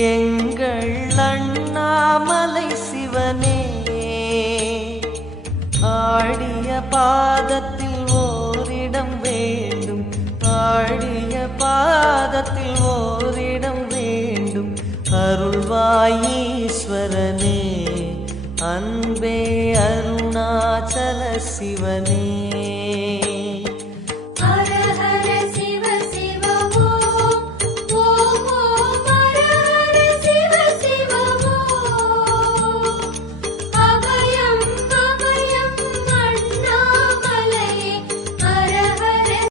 எங்கள் அண்ணாமலை சிவனே, ஆடிய பாதத்தில் ஓரிடம் வேண்டும், ஆடிய பாதத்தில் ஓரிடம் வேண்டும். அருள்வாயீஸ்வரனே, அன்பே அருணாச்சல சிவனே.